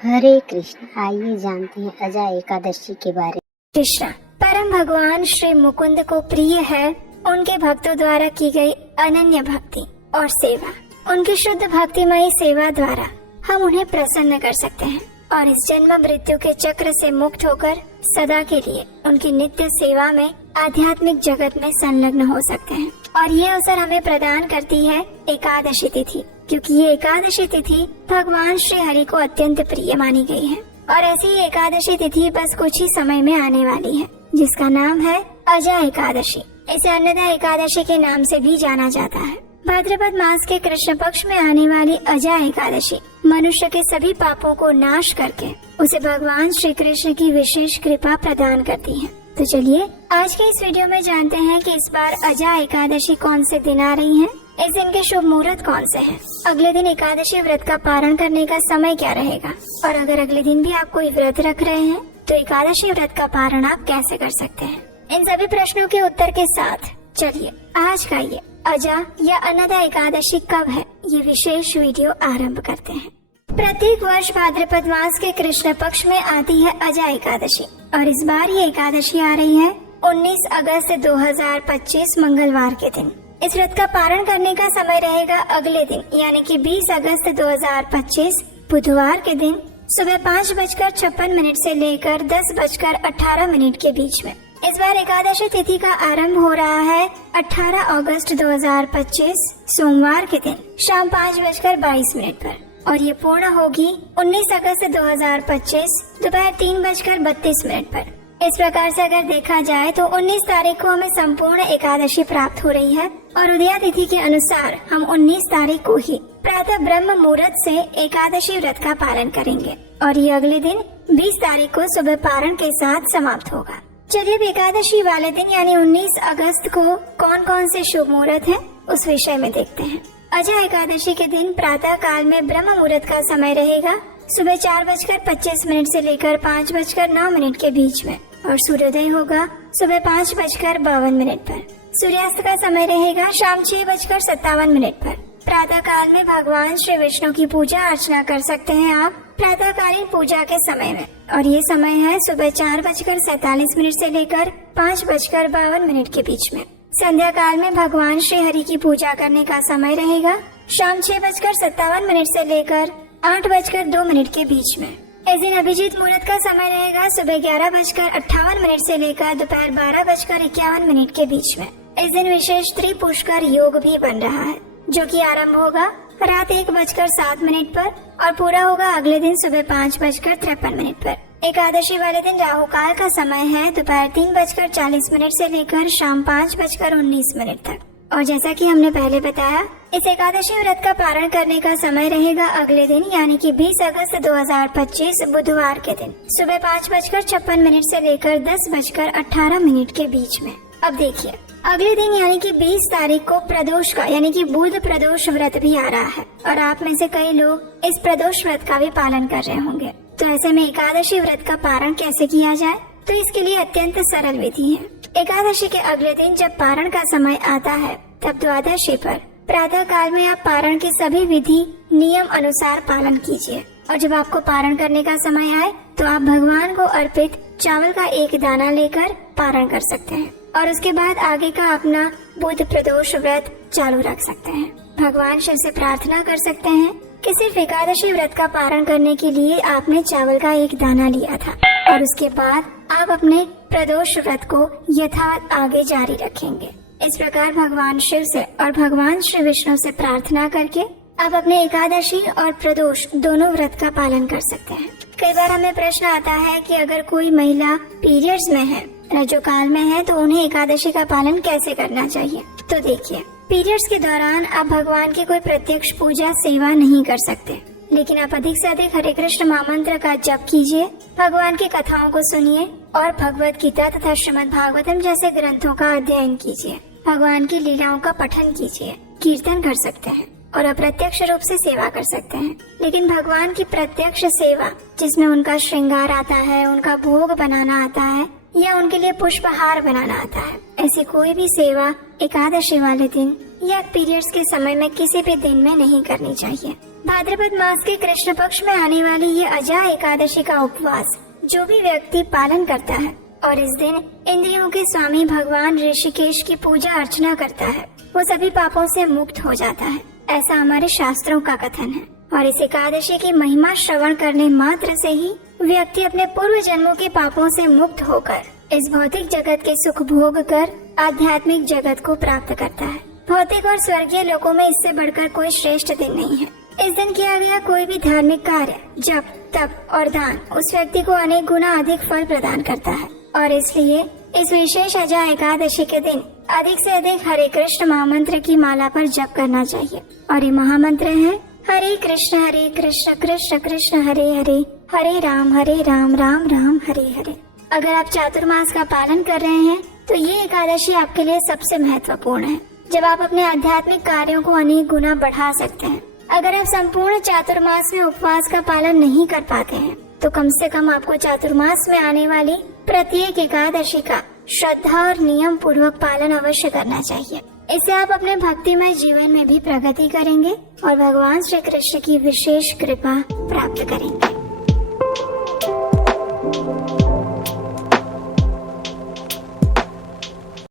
हरे कृष्ण। आइए जानते हैं अजा एकादशी के बारे में। कृष्ण परम भगवान श्री मुकुंद को प्रिय है उनके भक्तों द्वारा की गई अनन्य भक्ति और सेवा। उनकी शुद्ध भक्तिमयी सेवा द्वारा हम उन्हें प्रसन्न कर सकते हैं और इस जन्म मृत्यु के चक्र से मुक्त होकर सदा के लिए उनकी नित्य सेवा में आध्यात्मिक जगत में संलग्न हो सकते हैं। और ये अवसर हमें प्रदान करती है एकादशी तिथि, क्योंकि ये एकादशी तिथि भगवान श्री हरि को अत्यंत प्रिय मानी गई है। और ऐसी ही एकादशी तिथि बस कुछ ही समय में आने वाली है, जिसका नाम है अजा एकादशी। इसे अन्नदा एकादशी के नाम से भी जाना जाता है। भाद्रपद मास के कृष्ण पक्ष में आने वाली अजा एकादशी मनुष्य के सभी पापों को नाश करके उसे भगवान श्री कृष्ण की विशेष कृपा प्रदान करती है। तो चलिए आज के इस वीडियो में जानते हैं कि इस बार अजा एकादशी कौन से दिन आ रही है, इस दिन के शुभ मुहूर्त कौन से हैं, अगले दिन एकादशी व्रत का पारण करने का समय क्या रहेगा, और अगर अगले दिन भी आप कोई व्रत रख रहे हैं तो एकादशी व्रत का पारण आप कैसे कर सकते हैं। इन सभी प्रश्नों के उत्तर के साथ चलिए आज का ये अजा या अन्नदा एकादशी कब है ये विशेष वीडियो आरंभ करते हैं। प्रत्येक वर्ष भाद्रपद मास के कृष्ण पक्ष में आती है अजा एकादशी और इस बार ये एकादशी आ रही है 19 अगस्त 2025 मंगलवार के दिन। इस व्रत का पारण करने का समय रहेगा अगले दिन यानी कि 20 अगस्त 2025 बुधवार के दिन सुबह 5:56 से लेकर 10:18 के बीच में। इस बार एकादशी तिथि का आरंभ हो रहा है 18 अगस्त 2025 सोमवार के दिन शाम 5:22 पर और ये पूर्ण होगी 19 अगस्त 2025 दोपहर 3:32 पर। इस प्रकार से अगर देखा जाए तो 19 तारीख को हमें संपूर्ण एकादशी प्राप्त हो रही है और उदया तिथि के अनुसार हम 19 तारीख को ही प्रातः ब्रह्म मुहूर्त से एकादशी व्रत का पालन करेंगे और ये अगले दिन 20 तारीख को सुबह पारण के साथ समाप्त होगा। चलिए अब एकादशी वाले दिन यानी 19 अगस्त को कौन कौन से शुभ मुहूर्त है उस विषय में देखते हैं। अजा एकादशी के दिन प्रातः काल में ब्रह्म मुहूर्त का समय रहेगा सुबह 4:25 से लेकर 5:09 के बीच में और सूर्योदय होगा सुबह 5:52 पर। सूर्यास्त का समय रहेगा शाम 6:57 पर। प्रातः काल में भगवान श्री विष्णु की पूजा अर्चना कर सकते हैं आप प्रातःकालीन पूजा के समय में और ये समय है सुबह 4:47 से लेकर 5:52 के बीच में। संध्या काल में भगवान श्री हरि की पूजा करने का समय रहेगा शाम 6:57 से लेकर 8:02 के बीच में। इस दिन अभिजीत मुहूर्त का समय रहेगा सुबह 11:58 से लेकर दोपहर 12:51 के बीच में। इस दिन विशेष त्रिपुष्कर योग भी बन रहा है जो कि आरंभ होगा रात 1:07 पर और पूरा होगा अगले दिन सुबह 5:53 पर। एकादशी वाले दिन राहु काल का समय है दोपहर 3:40 से लेकर शाम 5:19 तक और जैसा कि हमने पहले बताया इस एकादशी व्रत का पारण करने का समय रहेगा अगले दिन यानी कि 20 अगस्त 2025 बुधवार के दिन सुबह 5:56 से लेकर 10:18 के बीच में। अब देखिए अगले दिन यानी कि 20 तारीख को प्रदोष का यानी कि बुध प्रदोष व्रत भी आ रहा है और आप में से कई लोग इस प्रदोष व्रत का भी पालन कर रहे होंगे। तो ऐसे में एकादशी व्रत का पारण कैसे किया जाए तो इसके लिए अत्यंत सरल विधि है। एकादशी के अगले दिन जब पारण का समय आता है तब द्वादशी पर प्रातः काल में आप पारण की सभी विधि नियम अनुसार पालन कीजिए और जब आपको पारण करने का समय आए तो आप भगवान को अर्पित चावल का एक दाना लेकर पारण कर सकते हैं और उसके बाद आगे का अपना बुध प्रदोष व्रत चालू रख सकते हैं। भगवान शिव से प्रार्थना कर सकते हैं कि सिर्फ एकादशी व्रत का पारण करने के लिए आपने चावल का एक दाना लिया था और उसके बाद आप अपने प्रदोष व्रत को यथावत आगे जारी रखेंगे। इस प्रकार भगवान शिव से और भगवान श्री विष्णु से प्रार्थना करके आप अपने एकादशी और प्रदोष दोनों व्रत का पालन कर सकते हैं। कई बार हमें प्रश्न आता है कि अगर कोई महिला पीरियड्स में है, रजोकाल में है, तो उन्हें एकादशी का पालन कैसे करना चाहिए। तो देखिए पीरियड्स के दौरान आप भगवान की कोई प्रत्यक्ष पूजा सेवा नहीं कर सकते, लेकिन आप अधिक से अधिक हरे कृष्ण महामंत्र का जप कीजिए, भगवान की कथाओं को सुनिए और भगवत गीता तथा श्रीमद् भागवतम जैसे ग्रंथों का अध्ययन कीजिए, भगवान की लीलाओं का पठन कीजिए, कीर्तन कर सकते हैं और अप्रत्यक्ष रूप से सेवा कर सकते हैं। लेकिन भगवान की प्रत्यक्ष सेवा जिसमें उनका श्रृंगार आता है, उनका भोग बनाना आता है या उनके लिए पुष्पहार बनाना आता है, ऐसी कोई भी सेवा एकादशी वाले दिन या पीरियड्स के समय में किसी भी दिन में नहीं करनी चाहिए। भाद्रपद मास के कृष्ण पक्ष में आने वाली ये अजा एकादशी का उपवास जो भी व्यक्ति पालन करता है और इस दिन इंद्रियों के स्वामी भगवान ऋषिकेश की पूजा अर्चना करता है, वो सभी पापों से मुक्त हो जाता है, ऐसा हमारे शास्त्रों का कथन है। और इस एकादशी की महिमा श्रवण करने मात्र से ही व्यक्ति अपने पूर्व जन्मों के पापों से मुक्त होकर इस भौतिक जगत के सुख भोग कर आध्यात्मिक जगत को प्राप्त करता है। भौतिक और स्वर्गीय लोकों में इससे बढ़कर कोई श्रेष्ठ दिन नहीं है। इस दिन किया गया कोई भी धार्मिक कार्य, जप, तप और दान उस व्यक्ति को अनेक गुना अधिक फल प्रदान करता है और इसलिए इस विशेष अजा एकादशी के दिन अधिक से अधिक हरे कृष्ण महामंत्र की माला पर जप करना चाहिए। और ये महामंत्र है हरे कृष्ण कृष्ण कृष्ण हरे हरे, हरे राम राम राम हरे हरे। अगर आप चातुर्मास का पालन कर रहे हैं तो ये एकादशी आपके लिए सबसे महत्वपूर्ण है, जब आप अपने आध्यात्मिक कार्यों को अनेक गुना बढ़ा सकते हैं। अगर आप संपूर्ण चातुर्मास में उपवास का पालन नहीं कर पाते हैं तो कम से कम आपको चातुर्मास में आने वाली प्रत्येक एकादशी का श्रद्धा और नियम पूर्वक पालन अवश्य करना चाहिए। इससे आप अपने भक्तिमय जीवन में भी प्रगति करेंगे और भगवान श्री कृष्ण की विशेष कृपा प्राप्त करेंगे।